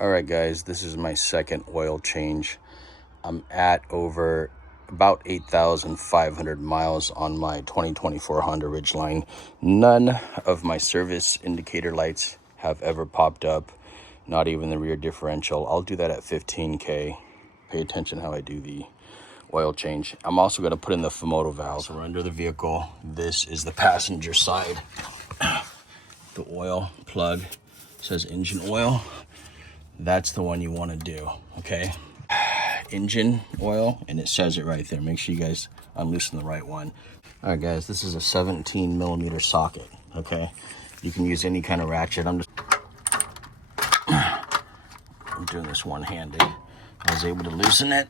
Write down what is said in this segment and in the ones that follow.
All right, guys, this is my second oil change. I'm at over about 8,500 miles on my 2024 Honda Ridgeline. None of my service indicator lights have ever popped up, not even the rear differential. I'll do that at 15K. Pay attention how I do the oil change. I'm also going to put in the Fumoto valves. So we're under the vehicle. This is the passenger side. The oil plug says engine oil. That's the one you want to do, okay? Engine oil, and it says it right there. Make sure you guys unloosen the right one. All right, guys, this is a 17 millimeter socket, okay? You can use any kind of ratchet. I'm doing this one-handed. I was able to loosen it,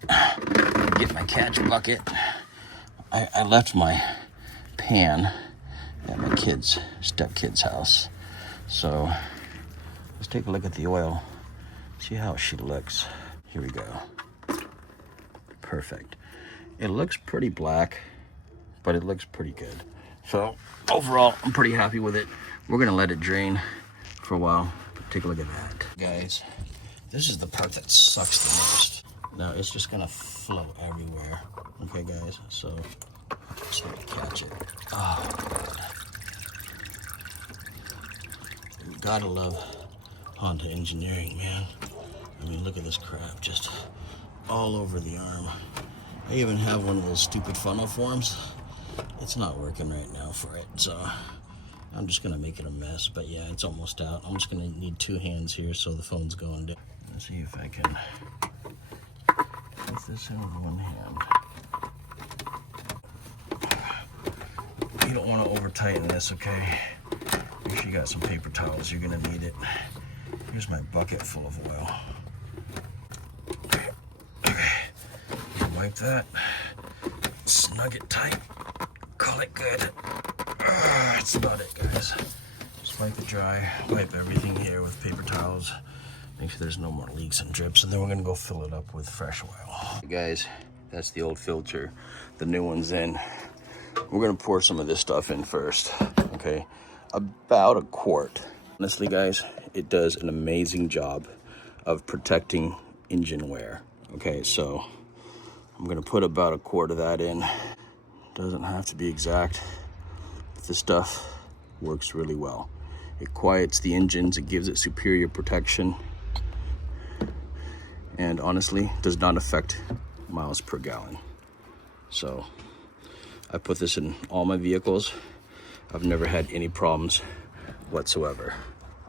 get my catch bucket. I left my pan at my stepkid's house. So let's take a look at the oil. See how she looks. Here we go. Perfect. It looks pretty black, but it looks pretty good. So overall, I'm pretty happy with it. We're gonna let it drain for a while. Take a look at that. Guys, this is the part that sucks the most. Now it's just gonna flow everywhere. Okay, guys, so just let me catch it. Oh, God. You gotta love Honda engineering, man. I mean, look at this crap, just all over the arm. I even have one of those stupid funnel forms. It's not working right now for it, so I'm just gonna make it a mess. But yeah, it's almost out. I'm just gonna need two hands here so the phone's going down. Let's see if I can put this in with one hand. You don't want to over tighten this, okay? Make sure you got some paper towels. You're gonna need it. Here's my bucket full of oil. Wipe that, snug it tight, call it good. That's about it, guys. Just wipe it dry, wipe everything here with paper towels, make sure there's no more leaks and drips, and then we're gonna go fill it up with fresh oil. Guys, that's the old filter. The new one's in. We're gonna pour some of this stuff in first, okay? About a quart. Honestly, guys, it does an amazing job of protecting engine wear. Okay, so I'm gonna put about a quart of that in. Doesn't have to be exact, but this stuff works really well. It quiets the engines, it gives it superior protection, and honestly, does not affect miles per gallon. So I put this in all my vehicles. I've never had any problems whatsoever.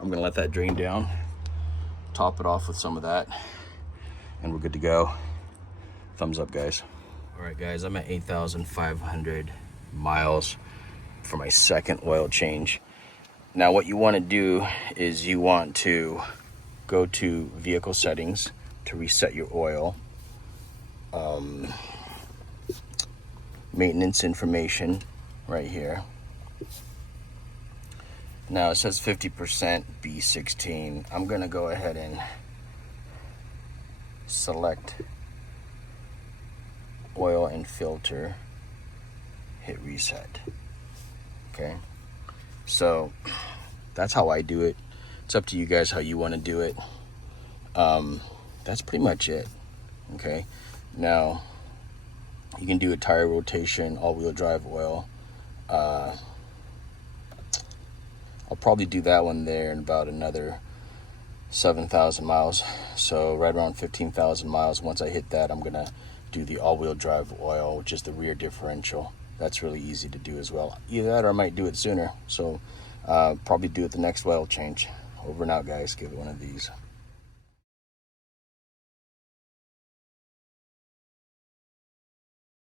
I'm gonna let that drain down, top it off with some of that, and we're good to go. Thumbs up, guys. All right, guys, I'm at 8,500 miles for my second oil change. Now, what you want to do is you want to go to vehicle settings to reset your oil. Maintenance information right here. Now it says 50% B16. I'm gonna go ahead and select oil and filter, hit reset. Okay, so that's how I do it. It's up to you guys how you want to do it. That's pretty much it. Okay, now you can do a tire rotation, all-wheel drive oil. I'll probably do that one there in about another 7,000 miles, so right around 15,000 miles. Once I hit that, I'm gonna do the all-wheel drive oil, which is the rear differential. That's really easy to do as well. Either that or I might do it sooner. So probably do it the next oil change. Over and out, guys. Give it one of these.